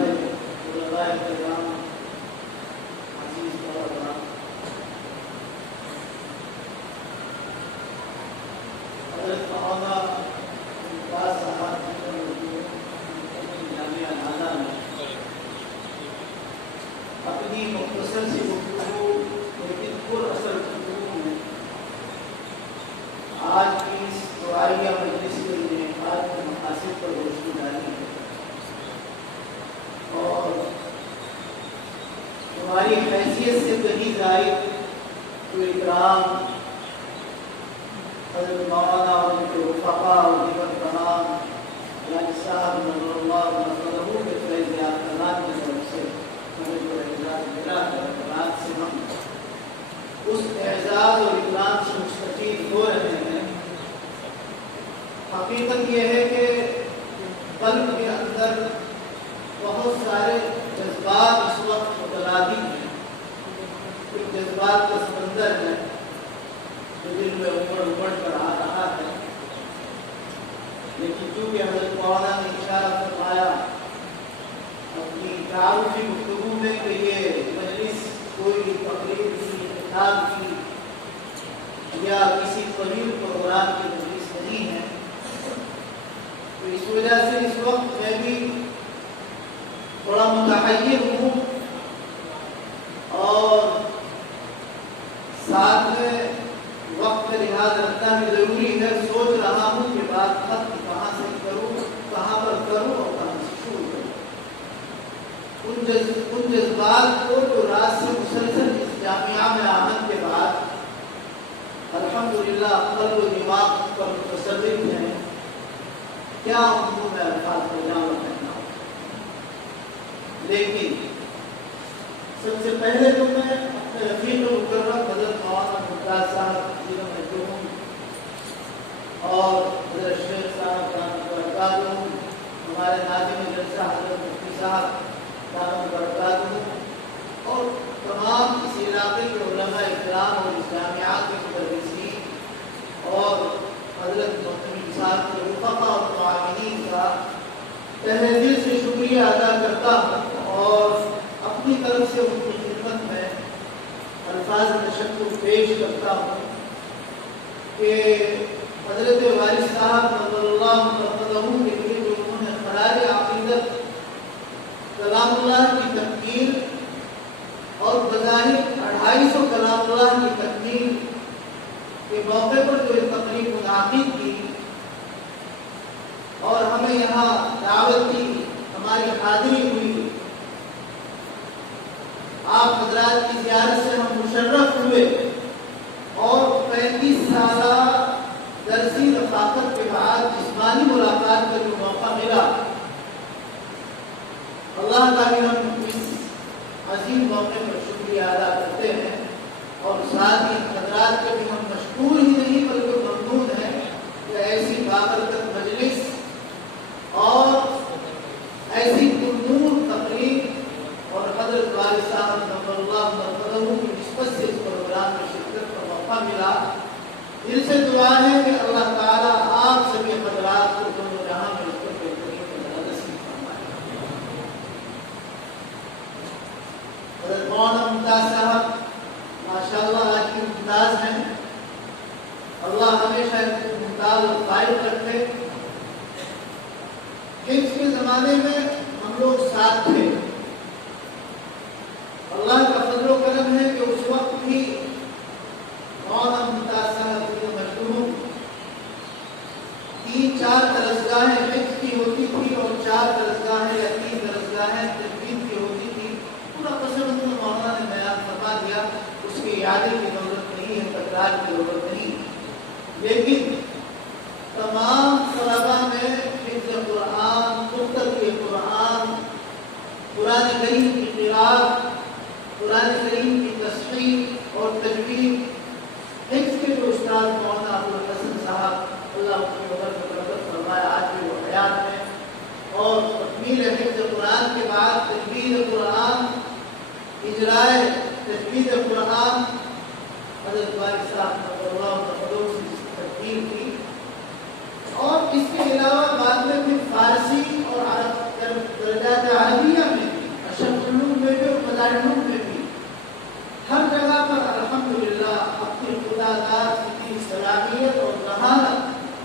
والے علماء کرام، عزیز طلباء، حضرت مولانا ممتاز صاحب جامعہ نانا میں اپنی مختصر سی گفتگو لیکن پر اثر گفتگو میں آج کی اس دعائیہ مجلس کے لیے آج کے مقاصد پر روشنی ڈالی ہے، اور تمہاری حیثیت سے کہیں زائد تو اکرام حضرت مولانا اور ان کے رفقا اور دیگر تمام یعنی صاحب نظر اللہ نظرہ کے فیض یافتگان کی طرف سے ہمیں جو اعزاز ملا ہے، اعزاز سے ہم اس اعزاز اور اکرام سے مستفید ہو رہے ہیں۔ حقیقت یہ ہے کہ قلب کے اندر بہت سارے جذبات اس وقت متلاطم ہیں، کچھ جذبات کا سمندر ہے جو دل میں امڑ کر آ رہا ہے، لیکن چونکہ حضرت مولانا نے اشارہ فرمایا اپنی تعارفی گفتگو میں کہ یہ مجلس کوئی تقریر کی، خطاب کی یا کسی طویل پروگرام کی مجلس نہیں ہے، تو اس وجہ سے اس وقت میں بھی تھوڑا متحیر ہوں اور ساتھ میں وقت کا لحاظ رکھنا بھی ضروری ہے۔ سوچ رہا ہوں کہ بات ختم کہاں سے کروں، کہاں پر کروں اور کہاں سے شروع کروں۔ ان جذبات کو جو رات سے مسلسل اس جامعہ میں آمد کے بعد الحمدللہ قلب و دماغ پر متصرف ہیں، کیا اردو میں الفاظ کو جامع کرنا ہو، لیکن سب سے پہلے تو میں اپنے رفیق مکرم حضرت مولانا ممتاز صاحب اور حضرت شیخ صاحب دامت برکاتہ، ہمارے ناظم جلسہ حضرت مفتی صاحب دامت برکاتہ، اور تمام اس علاقے کے علماء اکرام اور اس جامعہ کے مدرسین اور حضرت مفتی صاحب کے رفقا اور معاونین کا تہہ دل سے شکریہ ادا کرتا ہوں، اور اپنی طرف سے ان کی خدمت میں الفاظ تشکر پیش کرتا ہوں کہ حضرت والد صاحب نظر اللہ مرتضی کے لیے جو انہوں نے قرار عقیدت کلام اللہ کی تکمیل اور بظاہر 250 کلام اللہ کی تکمیل کے موقع پر جو تقریب منعقد کی اور ہمیں یہاں دعوت دی، ہماری حاضری ہوئی، آپ حضرات کی زیارت سے ہم مشرف ہوئے، اور 35 سالہ درسی رفاقت کے بعد جسمانی ملاقات کا جو موقع ملا، اللہ کا بھی ہم اس عظیم موقع پر شکریہ ادا کرتے ہیں، اور ساتھ ہی حضرات کے بھی ہم مشکور ہی نہیں بلکہ ممنون ہیں کہ ایسی بابرکت مجلس اور ایسی پرنور تقریر اور حضرت والد صاحب نظر اللہ مرتضی کی نسبت سے اس پروگرام میں شرکت کا موقع ملا۔ دل سے دعا ہے کہ اللہ تعالیٰ آپ سبھی حضرات کو دونوں جہاں میں اس پر بہترین نصیب فرمائے۔ حضرت مولانا ممتاز صاحب ماشاءاللہ آج کی ممتاز ہیں، اللہ ہمیشہ ان کو ممتاز اور قائم رکھے۔ حفظ کے زمانے میں ہم لوگ ساتھ تھے، اللہ کا فضل و کرم ہے کہ اس وقت بھی مولانا ممتاز صاحب کی مشہور 3-4 درسگاہیں حفظ کی ہوتی تھی اور 4 درسگاہیں یا 3 درسگاہیں تجوید کی ہوتی تھی۔ پورا پس منظر مولانا نے بیان فرما دیا، اس کی اعادے کی ضرورت نہیں ہے، تکرار کی ضرورت نہیں، لیکن تمام طلبہ میں حفظ قرآن، مختلف قرآن، قرآن کریم کی قراءت، قرآن کریم کی تصحیح اور تجوید، حفظ کے جو استاد مولانا ابوالحسن صاحب اللہ ان کی عمر میں برکت فرمائے، آج بھی وہ حیات میں، اور تکمیل حفظ قرآن کے بعد تجوید قرآن، اجرائے تجوید قرآن حضرت والد صاحب نظر اللہ مرتضی سے تکمیل کی، اور اس کے علاوہ بعد میں پھر فارسی اور درجات عربیہ میں تعلق میں بھی ہر جگہ پر الحمدللہ اپنی خدا داد کی صلاحیت اور ذہانت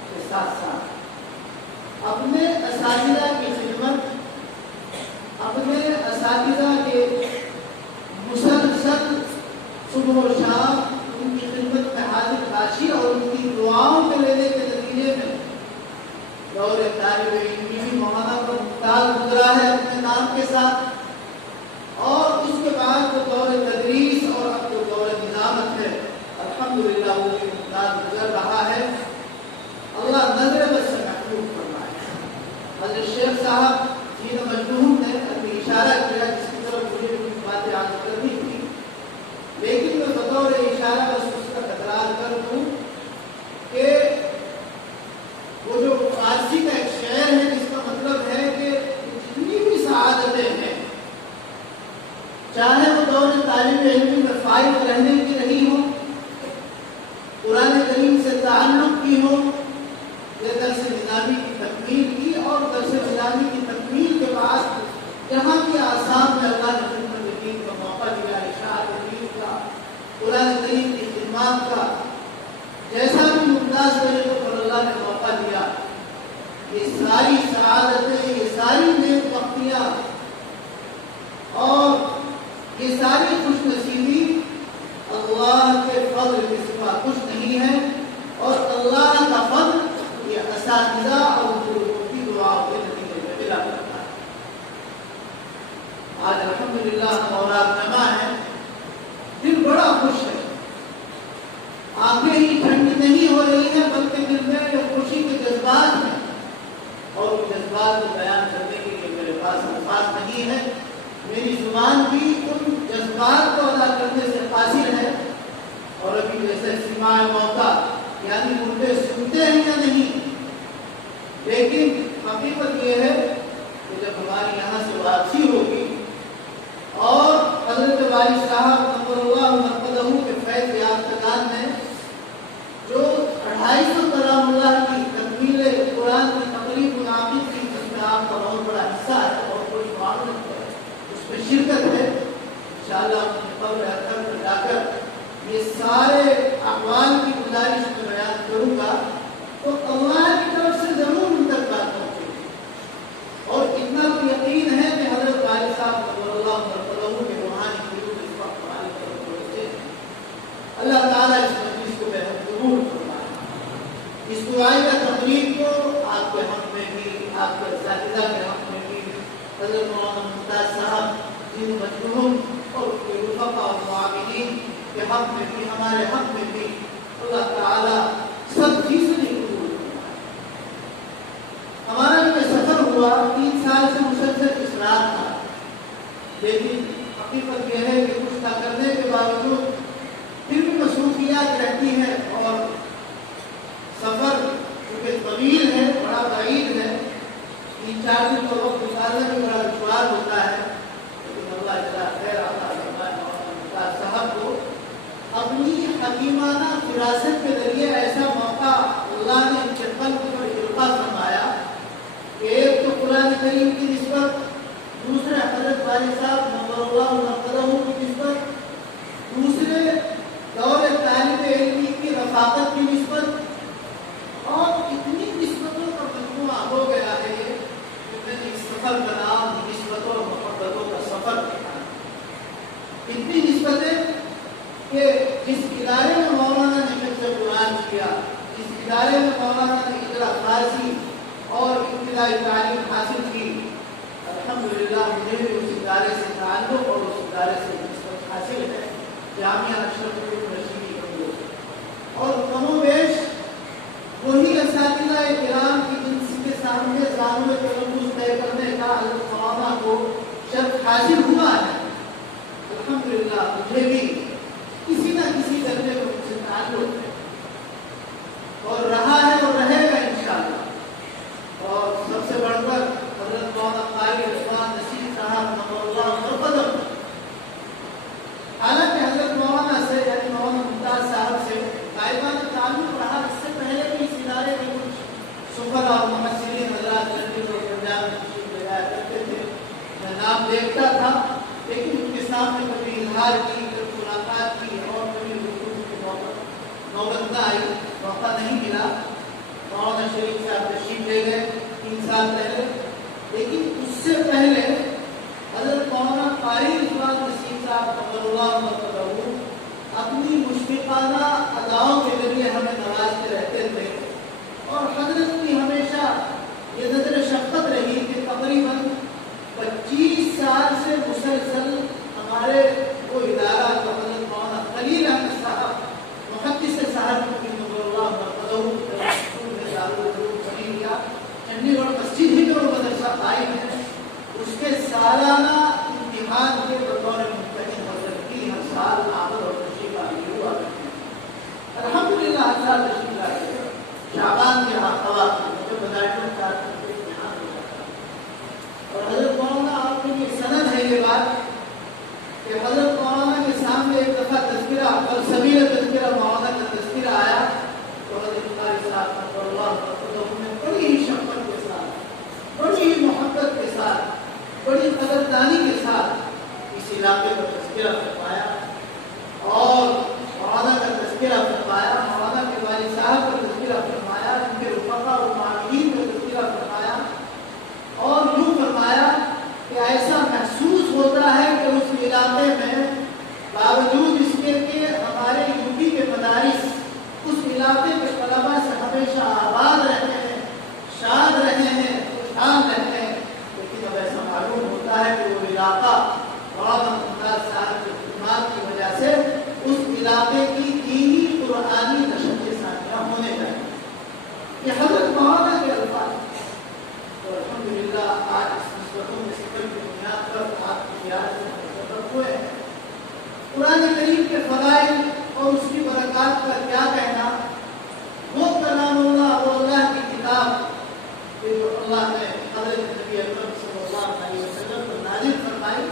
کے ساتھ ساتھ اپنے اساتذہ کی خدمت، اپنے اساتذہ کے مسلسل صبح و شام ان کی خدمت میں حاضر باشی اور ان کی دعاؤں کے لینے کے نتیجے میں دور طالب علم بھی مولانا پر مختار گزرا ہے اپنے نام کے ساتھ، اور اس کے بعد جو دور تدریس اور اب جو دور نظامت ہے الحمدللہ وہ بھی مختار گزر رہا ہے۔ اللہ نظر بس سے محفوظ فرمائے۔ حضرت شیخ صاحب جی مجنون نے ابھی اشارہ کیا جس کی طرف مجھے کچھ باتیں عرض کرنی تھی، لیکن میں بطور اشارہ بس اس کا تکرار کر دوں کہ وہ جو فارسی کا ایک شعر ہے جس کا مطلب ہے کہ جتنی بھی سعادتیں ہیں، چاہے وہ دور طالب علم میں فائد رہنے کی رہی ہو، قرآن کریم سے تعلق کی ہو، یا درس نظامی کی تکمیل کی، اور درس نظامی کی تکمیل کے بعد جہاں کی آسام میں اللہ نے خدمت دین کا موقع دیا، اشاعت دین کا، قرآن کریم کی خدمات کا، جیسا بھی ممتاز طریقے پر اللہ نے موقع دیا، یہ ساری سعادتیں، یہ ساری نیک بختیاں اور یہ ساری خوش نصیبی اللہ کے فضل کے سوا کچھ نہیں ہے، اور اللہ کا فضل یہ اساتذہ اور بزرگوں کی دعاؤں کے نتیجے میں ملا کرتا ہے۔ آج الحمدللہ موراب نما ہے، دل بڑا خوش ہے، آنکھیں ہی ٹھنڈی نہیں ہو رہی ہیں بلکہ دل میں یہ خوشی کے جذبات ہیں، اور ان جذبات کو بیان کرنے کے لیے میرے پاس الفاظ نہیں ہے، میری زبان بھی ان جذبات کو ادا کرنے سے قاصر ہے، اور ابھی جیسے سماع موقع یعنی مردے سنتے ہیں یا نہیں، لیکن حقیقت یہ ہے کہ جب ہماری یہاں سے واپسی ہوگی اور حضرت والد صاحب نور اللہ مرقدہ کے فیض یافتگان نے جو 250 کلام اللہ کی تکمیل قرآن کی تقریب منعقد کی، جس میں آپ کا بہت بڑا حصہ ہے اور کوئی معاونت ہے، اس میں شرکت ہے، انشاءاللہ اپنے قبر اکرم میں جا کر یہ سارے اقوال کی گزارش میں بیان کروں گا، تو اللہ کی طرف سے ضرور ان تک بات پہنچے گی، اور اتنا تو یقین ہے کہ حضرت والد صاحب نور اللہ مرقدہ کے روحانی قلوب اس وقت ہماری طرف پہنچے ہیں۔ اللہ تعالیٰ اس مجلس کو بہت ضرور فرمائے، اس دعائے کا تقریب کو آپ کے حق میں بھی، آپ کے اساتذہ کے حق میں بھی، حضرت مولانا ممتاز صاحب جن مجنون اور اس کے رفقا اور معاونین کے حق میں بھی، ہمارے حق میں بھی اللہ تعالیٰ سب چیزیں قبول فرمائے۔ ہمارا جو سفر ہوا 3 سال سے مسلسل اصرار تھا، لیکن حقیقت یہ ہے کہ کچھ نہ کرنے کے باوجود پھر بھی مصروفیات رہتی ہیں، اور سفر کیونکہ طویل ہے، بڑا بعید ہے، 3-4 دن کا وقت گزارنا بھی بڑا دشوار ہوتا ہے، لیکن اللہ جزا خیر عطا فرمائے مولانا صاحب کو اپنی حکیمانہ فراست کے ذریعے ایسا موقع اللہ نے ان کے قلب پر القاء فرمایا کہ ایک تو قرآن کریم کی نسبت، دوسرے حضرت والد صاحب نور اللہ مرقدہ کی نسبت، دوسرے دور طالب علم کی رفاقت کی نسبت، اور اتنی نسبتوں کا مجموعہ ہو گیا ہے کہ میں نے اس سفر کا نام نسبتوں اور محبتوں کا سفر رکھا۔ اتنی نسبتیں کہ جس ادارے میں مولانا نے حفظ قرآن کیا، جس ادارے میں مولانا نے اقرا فارسی اور ابتدائی تعلیم حاصل کی، الحمدللہ مجھے بھی اس ادارے سے تعلق اور اس ادارے سے نسبت حاصل ہے، جامعہ اشرف الرشیدی بنگلور، اور کم و بیش وہی اساتذہ کرام کی جن کے سامنے زانوے تلفظ طے کرنے کا حضرت مولانا کو شرف حاصل ہوا ہے، الحمدللہ مجھے بھی کسی نہ کسی درجے کو مجھ سے تعلق ہے، اور رہا ہے اور رہے گا انشاءاللہ۔ اور سب سے بڑھ کر حضرت مولانا قاری عثمان نصیر صاحب نور اللہ مرقدہ، حالانکہ حضرت مولانا سے یعنی مولانا ممتاز صاحب سے غائبانہ تعلق رہا، اس سے پہلے بھی اس ادارے کے کچھ سفر اور محسنین حضرات چنڈی اور پنجاب میں تشریف لے جایا کرتے تھے، میں نام دیکھتا تھا، لیکن ان کے سامنے کبھی اظہار کی، کبھی ملاقات کی اور کبھی رکوع کی نوبت نہ آئی، موقع نہیں ملا۔ مولانا شریف صاحب تشریف لے گئے 3 سال پہلے، لیکن اس سے پہلے حضرت مولانا قاری رضوان نسیم صاحب قدر اللہ مرتبہ اپنی مشفقانہ اداؤں کے ذریعے ہمیں نوازتے رہتے تھے، اور حضرت کی ہمیشہ یہ نظر شفقت رہی کہ تقریباً 25 سال سے مسلسل ہمارے وہ ادارہ جو حضرت مولانا خلیل احمد صاحب محدث صاحب کی قدر اللہ مرتبہ چنڈی گڑھ مسجد ہی میں وہ مدرسہ قائم ہے، اس کے سالانہ امتحان کے بطور ممتحن حضرت کی ہر سال آمد اور تشریف آوری ہوا کرتے ہیں۔ الحمدللہ ہر سال تشریف آئے شعبان کے ہفتہ جو بدایتوں کا امتحان ہو جاتا ہے۔ اور حضرت مولانا آپ کے لیے سند ہے یہ بات کہ حضرت مولانا کے سامنے ایک دفعہ تذکرہ اور سبیل تذکرہ مولانا کا تذکرہ آیا تو حضرت قاری صاحب قدر اللہ نے بڑی ہی شفقت کے ساتھ، بڑی ہی محبت کے ساتھ، بڑی قدردانی کے ساتھ اس علاقے کا تذکرہ فرمایا اور مولانا کا تذکرہ فرمایا، مولانا کے والد صاحب کا تذکرہ فرمایا، ان کے رفقا اور معاونین کا تذکرہ فرمایا، اور یوں فرمایا کہ ایسا محسوس ہوتا ہے کہ اس علاقے میں باوجود اس کے کہ ہمارے یوپی کے مدارس اس علاقے کے طلباء سے ہمیشہ آباد رہتے ہیں، شاد رہے ہیں، خوشحال رہتے ہیں، لیکن اب ایسا معلوم ہوتا ہے کہ وہ علاقہ مولانا ممتاز صاحب کی خدمات کی وجہ سے اس علاقے کی دینی قرآنی نشر ثانیہ ہونے چاہیے۔ یہ حضرت مولانا کے الفاظ تو الحمدللہ آج اس نسبتوں میں سفر کی بنیاد پر آپ کی یاد سے متفق ہوئے ہیں۔ قرآن کریم کے فضائل اور اس کی برکات کا کیا کہنا، وہ کلام اللہ، وہ اللہ کی کتاب کہ جو اللہ نے حضرت نبی اکرم صلی اللہ علیہ وسلم پر نازل فرمائی،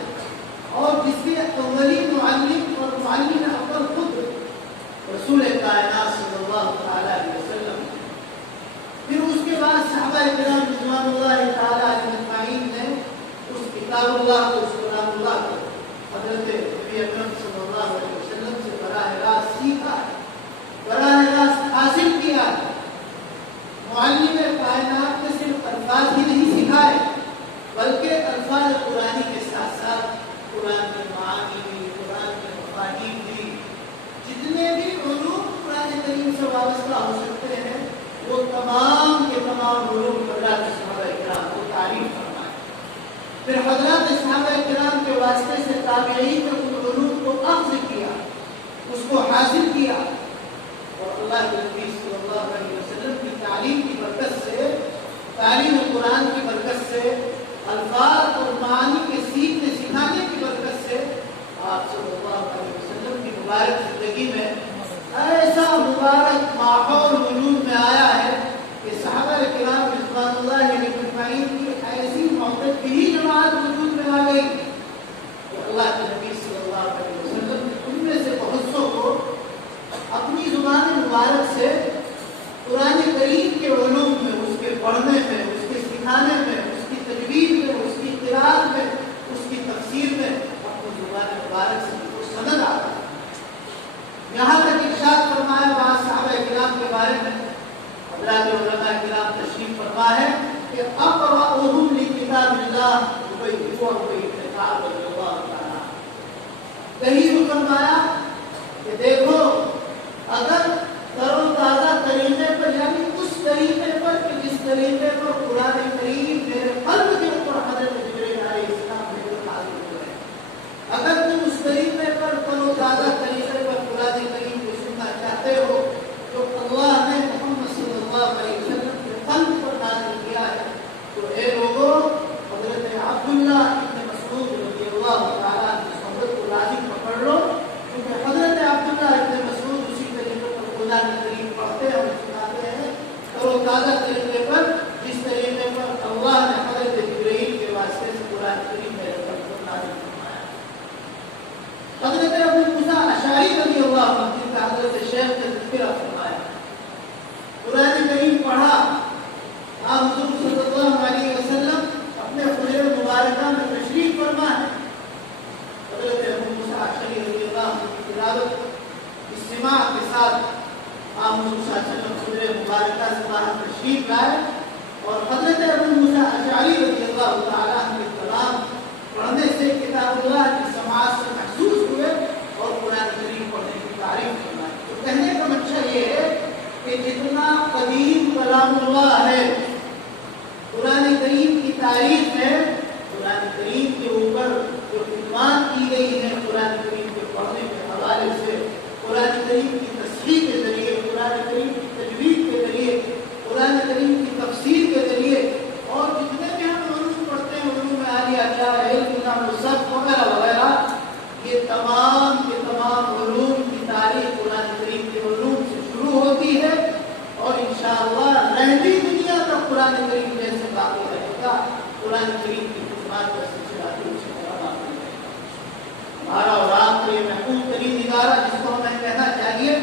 اور جس کے اولین معلم اور معلم اول خود رسول کائنات صلی اللہ علیہ وسلم، پھر اس کے بعد صحابہ کرام رضوان اللہ تعالی علیہم اجمعین نے اس کتاب اللہ کو، اس کلام اللہ کو حضرت نبی اکرم صلی اللہ علیہ وسلم سے براہ راست سیکھا ہے، براہ راست حاصل کیا ہے۔ معلم کائنات نے صرف الفاظ ہی نہیں سکھائے بلکہ الفاظ قرآنی کے ساتھ ساتھ قرآن کے معانی بھی، قرآن کے مفاہیم بھی، جتنے بھی علوم قرآن کریم سے وابستہ ہو سکتے ہیں وہ تمام کے تمام علوم حضرات صحابہ کرام کو تعلیم فرمائے، پھر حضرات صحابہ کرام کے واسطے سے تابعین نے ان علوم کو اخذ کیا، اس کو حاصل کیا، اور اللہ کے نبی صلی اللہ علیہ وسلم کی تعلیم کی برکت سے، تعلیم قرآن کی برکت سے، الفاظ اور معانی کے سیکھنے سکھانے کی برکت سے آپ صلی اللہ علیہ وسلم کی مبارک زندگی میں ایسا مبارک ماحول وجود میں آیا ہے کہ صحابہ کرام رضوان اللہ علیہم اجمعین کی ایسی محبت کی جماعت وجود میں آ گئی کہ اللہ کے نبی صلی اللہ علیہ وسلم ان میں سے بہت سو کو اپنی زبان مبارک سے قرآن کریم کے علوم میں، اس کے پڑھنے میں، اس کے سکھانے میں، اس کی تجوید میں، اس کی قرآت میں، اس کی تفسیر میں اپنی زبان مبارک سے وہ سند آتا ہے۔ یہاں تک ارشاد فرمایا بعض صحابہ کرام کے بارے میں، حضرات علماء کرام تشریف فرما ہے کہ اقرأہم لکتاب اللہ ابتغاء وجہ اللہ تعالی، کہیں فرمایا کہ دیکھو اگر تر و تازہ طریقے پر، یعنی اس طریقے پر کہ جس طریقے پر قرآن کریم میرے قلب کے اوپر حضرت جبرائیل علیہ السلام میرے حاضر ہوئے، اگر تم اس طریقے پر تر و تازہ طریقے پر قرآن کریم کو سننا چاہتے ہو جو اللہ نے محمد صلی اللہ علیہ وسلم کے قلب پر نازل کیا ہے، تو اے لوگوں حضرت عبداللہ ابن مسعود رضی اللہ تعالیٰ کی صحبت کو لازم پکڑ لو، کیونکہ حضرت عبداللہ ابن مسعود اسی طریقے پر قرآن کریم پڑھتے اور سناتے ہیں، تر و تازہ طریقے پر، جس طریقے پر اللہ نے حضرت جبرائیل کے واسطے سے قرآن کریم میرے قلب پر نازل فرمایا۔ حضرت ابو موسیٰ اشعری رضی اللہ عنہ جن کا حضرت شیخ نے تذکرہ فرمایا، قرآن کریم پڑھا، آپ حضور صلی اللہ علیہ وسلم اپنے حجرہ مبارکہ میں تشریف فرما ہے، اللہ کی سماعت سے محسوس ہوئے اور قرآن کریم پڑھنے کی تعریف کرنا ہے. تو کہنے کا مقصد یہ ہے کہ جتنا قدیم کلام اللہ ہے قرآن کریم کی تعریف ہے, قرآن کریم کے اوپر جو خدمات کی گئی ہیں قرآن کریم کے پڑھنے کے حوالے سے, قرآن کریم کی تصحیح کے ذریعے, قرآن کریم کی تجوید کے ذریعے, قرآن کریم کی تفسیر کے ذریعے, اور جتنے بھی ہم علوم پڑھتے ہیں علوم عالیہ کیا علم نصب وغیرہ وغیرہ, یہ تمام کے تمام علوم کی تاریخ قرآن کریم کے علوم سے شروع ہوتی ہے اور انشاءاللہ رہتی دنیا تک قرآن کریم جیسے باقی رہے گا. قرآن کریم کی خدمات کا سلسلہ اسی طرح باقی رہے گا. ہمارا اور آپ کا یہ محفوظ ترین ادارہ جس کو ہمیں کہنا چاہیے,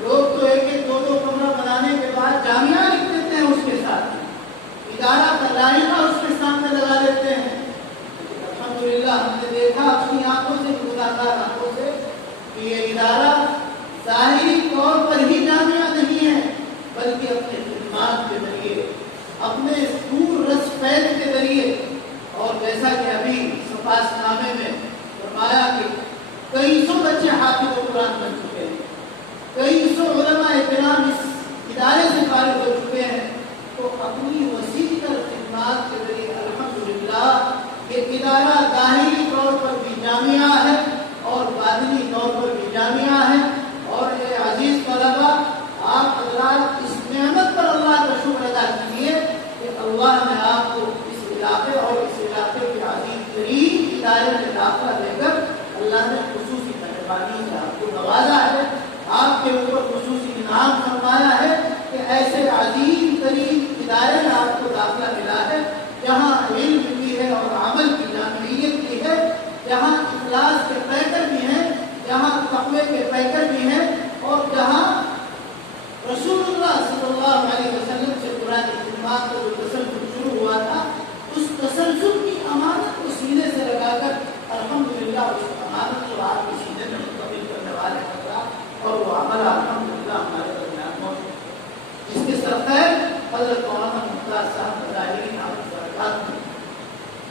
لوگ تو ایک ایک دو دو کمرہ بنانے کے بعد جامعہ لکھ دیتے ہیں اس کے ساتھ, ادارہ کا لائحہ اس کے سامنے لگا دیتے ہیں. الحمدللہ ہم نے دیکھا اپنی آنکھوں سے, گزردار آنکھوں سے, کہ یہ ادارہ ظاہری طور پر ہی جامعہ نہیں ہے بلکہ اپنے خدمات کے ذریعے, اپنے دور رس فیض کے ذریعے, اور جیسا کہ ابھی سپاس نامے میں فرمایا کہ کئی سو بچے حافظ قرآن بن چکے ہیں, کئی سو علماء کرام اس ادارے سے فارغ ہو چکے ہیں. تو اپنی وسیع تر خدمات کے ذریعے الحمدللہ یہ ادارہ ظاہری طور پر بھی جامعہ ہے اور باطنی طور پر بھی جامعہ ہے. اور اے عزیز طلبہ, آپ حضرات اس نعمت پر اللہ کا شکر ادا کیجیے کہ اللہ نے آپ کو اس علاقے اور اس علاقے کے عظیم ترین ادارے میں داخلہ دے کر اللہ نے خصوصی مہربانی سے آپ کو نوازا ہے, آپ کے اوپر خصوصی انعام فرمایا ہے کہ ایسے عظیم ترین ادارے میں آپ کو داخلہ ملا ہے جہاں علم کی ہے اور عمل کی جامعیت کی ہے, جہاں اخلاص کے پیکر بھی ہیں, جہاں تقوی کے پیکر بھی ہیں, اور جہاں رسول اللہ صلی اللہ علیہ وسلم سے قرآن کی خدمات کا جو تسلسل شروع ہوا تھا اس تسلسل کی امانت کو سینے سے لگا کر الحمدللہ اس امانت کو آپ کے سینے میں منتقل کرنے والے حضرات اور وہ عمل الحمدللہ ہمارے درمیان موجود ہے, جس کے سرخیر حضرت مولانا ممتاز صاحب ظاہری نام برکات میں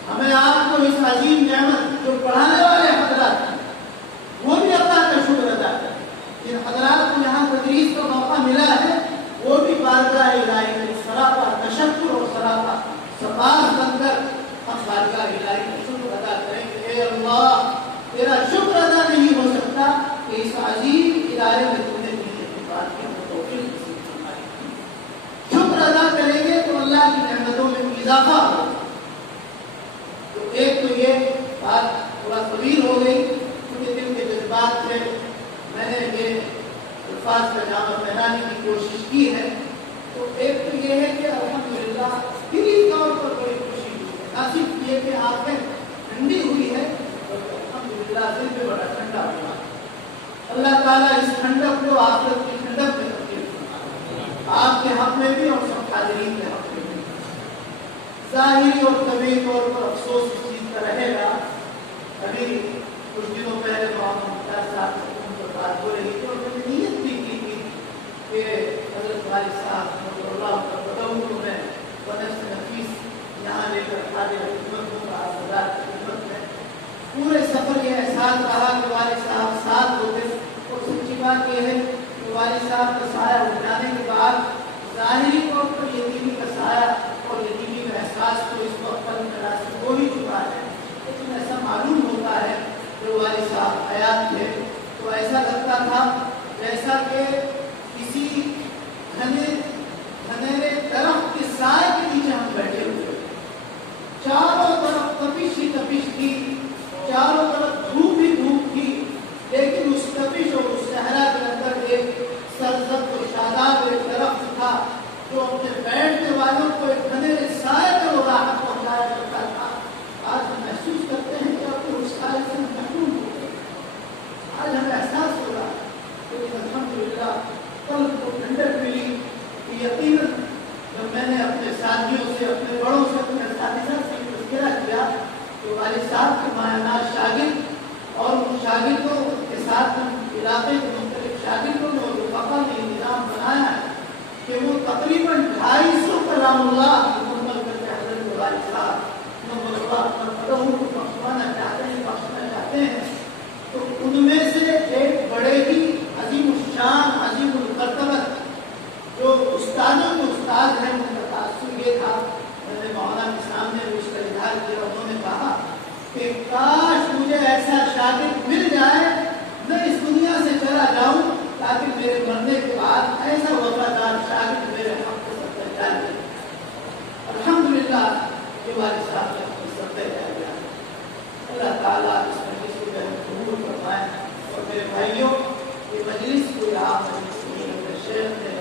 ہمیں آپ کو اس عظیم نعمت جو پڑھانے والے حضرات ہیں وہ بھی اللہ کا شکر ادا کریں. جن حضرات کو یہاں تدریس کا موقع ملا ہے وہ بھی بارگاہ الہی میں سراپا تشکر اور سراپا سپاس بن کر ہم بارگاہ الہی کا شکر ادا کریں کہ اے اللہ تیرا شکر ادا نہیں ہو سکتا کہ اس عظیم ادارے میں تم نے دین کی بات کی توفیق نصیب فرمائی. شکر ادا کریں گے تو اللہ کی نعمتوں میں اضافہ ہوگا. تو ایک تو یہ بات تھوڑا طویل ہو گئی کیونکہ دل کے جذبات سے میں نے یہ الفاظ کا جامع پہنانے کی کوشش کی ہے. تو ایک تو یہ ہے کہ الحمدللہ دلی طور پر بڑی خوشی ہوئی ہے, نہ صرف یہ کہ آنکھیں ٹھنڈی ہوئی ہے بلکہ الحمدللہ دل پہ بڑا ٹھنڈا ہوا. اللہ تعالیٰ اس ٹھنڈک کو آخرت کی ٹھنڈک میں تبدیل فرمائے, آپ کے حق میں بھی اور سب حاضرین کے حق میں بھی. ظاہری اور طبعی طور پر افسوس اس چیز کا رہے گا. ابھی کچھ دنوں پہلے محمد صاحب سے بات ہو رہی تھی اور میں نے نیت بھی کی تھی کہ حضرت والد صاحب اللہ کا بتاؤں تو میں بنفس نفیس یہاں لے کر حاضر خدمت ہوں گا آزاد کی خدمت میں. پورے سفر یہ احساس رہا کہ والد صاحب ساتھ ہوتے, اور سچی بات یہ ہے کہ والد صاحب کا سایہ اٹھ جانے کے بعد ظاہری طور پر یتیمی کا سایہ اور یتیمی کا احساس تو اس وقت پر میرا سے ہو ہی چکا ہے, لیکن ایسا معلوم ہوتا ہے جو والد صاحب حیات تھے تو ایسا لگتا تھا جیسا کہ کسی گھنیرے درخت کے سائے کے نیچے ہم بیٹھے ہوئے. چاروں طرف تپش ہی تپش تھی, چاروں طرف دھوپ ہی دھوپ تھی, لیکن اس تپش اور اس صحرا کے اندر ایک سرسبز و شاداب ایک درخت تھا جو اپنے بیٹھنے والوں کو ایک گھنیرے سائے میں وہ راحت پہنچایا کرتا تھا. آج ہم محسوس کرتے ہیں کہ اپنے اس سائے سے محروم ہو گئے. آج ہمیں احساس ہو رہا ہے لیکن الحمدللہ کل کو ٹھنڈک ملی کہ یقیناً جب میں نے اپنے ساتھیوں سے, اپنے بڑوں سے, اپنے اساتذہ سے تذکرہ کیا تو والد صاحب کے مایہ شاگرد اور ان شاگردوں کے ساتھ علاقے کے مختلف شاگردوں نے اور وفا نے انتظام بنایا ہے کہ وہ تقریباً 250 کلام اللہ مکمل کر کے حضرت والد صاحب کو بخشوانا چاہتے ہیں. ایسا شاگرد مل جائے میں اس دنیا سے چلا جاؤں تاکہ میرے مرنے کے بعد ایسا وفادار شاگرد میرے حق کو سب تک جائے. الحمدللہ یہ والد صاحب نے اپنی سب تک جائے گیا. اللہ تعالیٰ اس مجلس کو قبول فرمائے. اور میرے بھائیوں یہ مجلس کوئی عام مجلس نہیں ہے. شیخ نے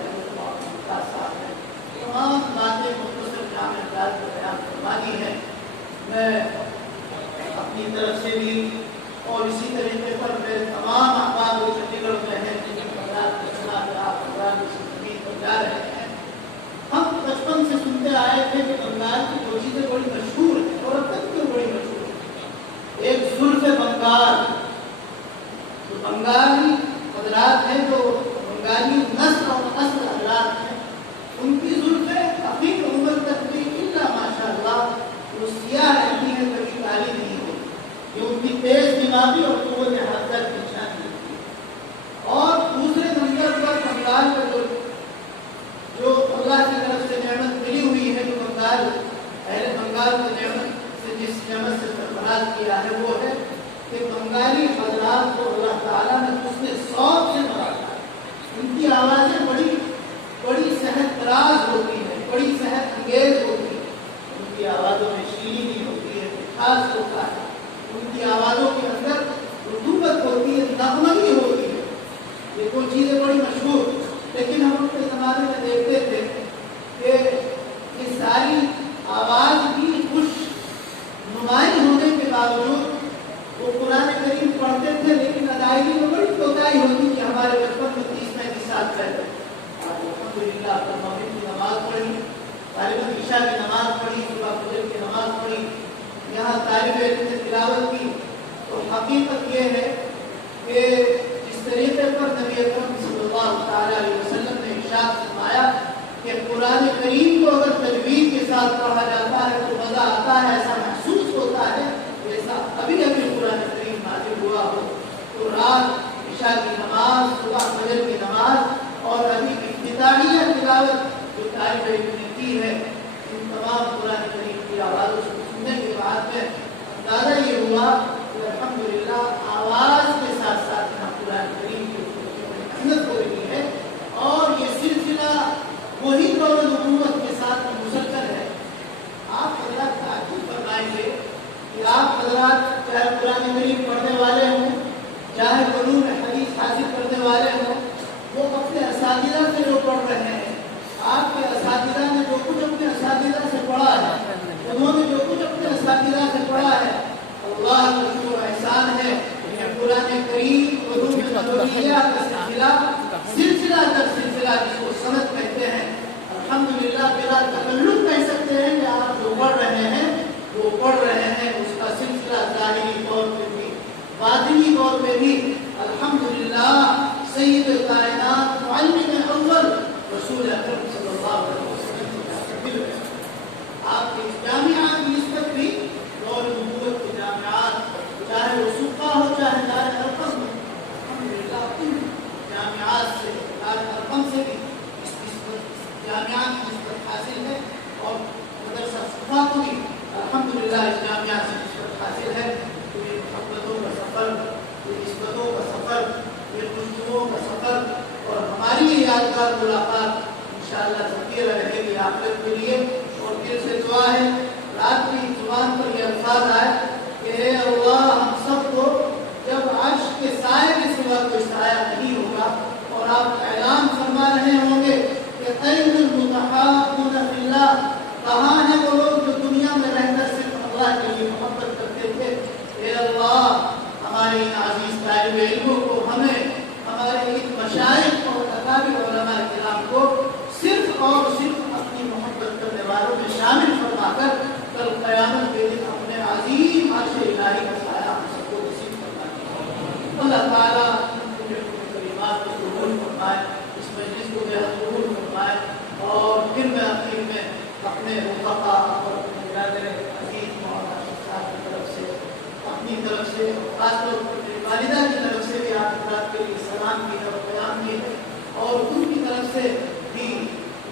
صاحب نے تمام باتیں مختصر جامع انداز میں بیان فرمانی ہے. میں اپنی طرف سے بھی اور اسی طریقے پر میرے تمام احباب جو چنڈی گڑھ میں ہیں جن کی حضرات کے ساتھ آپ حضرات اس زمین پر جا رہے ہیں. ہم بچپن سے سنتے آئے تھے کہ بنگال کی دو چیزیں بڑی مشہور ہیں اور اب تک بھی بڑی مشہور ہیں. ایک زلف بنگال، جو بنگالی حضرات ہیں، جو بنگالی نسل اور اصل حضرات ہیں، ان کی زلفیں اپنی عمر تک بھی الا ماشاء اللہ وہ سیاہ رہتی ہیں، کبھی کالی نہیں ہوتی. یہ ان کی تیز دماغی اور قوت حافظہ کی نشانی ہے. اور دوسرے نمبر پر بنگال کا جو اللہ کی طرف سے نعمت ملی ہوئی ہے، جو بنگال اہل بنگال کو نعمت سے جس نعمت سے سرفراز کیا ہے، وہ ہے کہ بنگالی حضرات کو اللہ تعالیٰ نے حسن صوت سے نوازا. ان کی آوازیں بڑی صحت تراز ہوتی ہے، بڑی صحت انگیز ہوتی ہے. ان کی آوازوں میں شیرینی ہوتی ہے، مٹھاس ہوتا ہے. ان کی آوازوں کے اندر رطوبت ہوتی ہے، نغمگی ہوتی ہے. یہ دو چیزیں بڑی مشہور. لیکن ہم اپنے زمانے میں دیکھتے تھے کہ یہ ساری آواز بھی خوش نمائن ہونے کے باوجود وہ قرآن کریم پڑھتے تھے، لیکن ادائیگی میں بڑی کوتاہی ہوتی کہ ہمارے بچپن میں 30-35 سال پہلے الحمدللہ مغرب کی نماز پڑھی، غالباً عشاء کی نماز پڑھی، صبح فجر کی نماز پڑھی، یہاں طالب علم سے تلاوت کی. تو حقیقت یہ ہے کہ جس طریقے پر نبی اکرم صلی اللہ تعالیٰ علیہ وسلم نے ارشاد فرمایا کہ قرآن کریم کو اگر تجوید کے ساتھ پڑھا جاتا ہے تو مزہ آتا ہے، ایسا محسوس ہوتا ہے جیسا ابھی ابھی قرآن کریم نازل ہوا ہو. تو رات عشاء کی نماز، صبح فجر کی نماز اور ابھی افتتاحیہ تلاوت جو طالب علم نے کی ہے، ان تمام قرآن کریم کی آوازوں سے سننے کے بعد میں اندازہ یہ ہوا کہ الحمدللہ آواز کے ساتھ ساتھ یہاں قرآن کریم کی محنت ہو رہی ہے. اور یہ سلسلہ وہی دور نبوت کے ساتھ مسلسل ہے. آپ حضرات تعجب فرمائیں گے کہ آپ حضرات چاہے قرآن کریم پڑھنے والے ہوں، چاہے علوم حدیث حاصل کرنے والے ہوں، وہ اپنے اساتذہ سے جو پڑھ رہے ہیں، آپ کے اساتذہ نے جو کچھ اپنے اساتذہ سے پڑھا ہے، انہوں نے جو کچھ اپنے اساتذہ سے پڑھا ہے، اللہ کا شکر و احسان ہے کہ قرآن کریم علوم نبویہ کا سلسلہ در سلسلہ جس کو سند کہتے ہیں، الحمدللہ بلا تکلف کہہ سکتے ہیں کہ آپ جو پڑھ رہے ہیں وہ پڑھ رہے ہیں. اس کا سلسلہ ظاہری طور پہ بھی باطنی طور پہ بھی الحمدللہ سید کائنات معلم اول رسول اکرم صلی اللہ علیہ وسلم. آپ کے جامعات کی نسبت بھی دور نبوت کے جامعات، چاہے وہ صوفہ ہو چاہے دار ارقم ہو، الحمدللہ ان جامعات سے، دار ارقم سے بھی اس جامعات کی نسبت حاصل ہے. اور مدرسہ صوفہ کو بھی الحمدللہ اس جامعات سے نسبت حاصل ہے. تو یہ محبتوں کا سفر، یہ نسبتوں کا سفر، یہ خوشبوؤں کا سفر اور ہماری یہ یادگار ملاقات انشاءاللہ ذخیرہ رہے گی آخرت کے لیے. اور دل سے دعا ہے، رات کی زبان پر یہ الفاظ آئے کہ اے اللہ ہم سب کو جب عرش کے سائے کے سوا کوئی سایہ نہیں ہوگا اور آپ اعلان فرما رہے ہوں گے کہ اين المتحابون فی اللہ، کہاں ہیں وہ لوگ جو دنیا میں رہ کر صرف اللہ کے لیے محبت کرتے تھے. اے اللہ ہمارے ان عزیز طالب علموں کو، ہمیں ہمارے ان مشائخ اور اکابر علماء کرام کو صرف اور صرف اپنی محبت کرنے والوں میں شامل فرما کر کل قیامت کے دن اپنے عظیم عرش الہی کا سایہ ہم سب کو نصیب فرمائے. اللہ تعالیٰ کلمات کو قبول فرمائے، اس مجلس کو بے حد قبول فرمائے. اور پھر میں آخر میں اپنے رفقا اور اپنے برادر عزیز مولانا صاحب کی طرف سے، اپنی طرف سے، خاص طور پر میری والدہ کی طرف سے بھی آپ حضرات کے لیے سلام کی اور پیام کی ہے. اور ان کی طرف سے بھی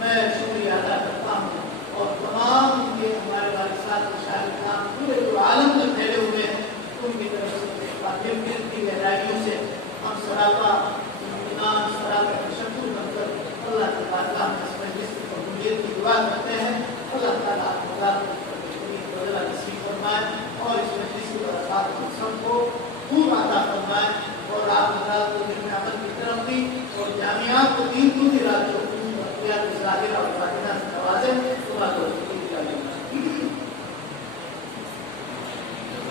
میں شکریہ ادا کرتا ہوں. اور تمام ان کے ہمارے والد صاحب کے شاعر کرام پورے جو عالم میں پھیلے ہوئے ہیں ان کی طرف سے اور پھر کی گہرائیوں سے ہم سراپا اطمینان سراپا تشکر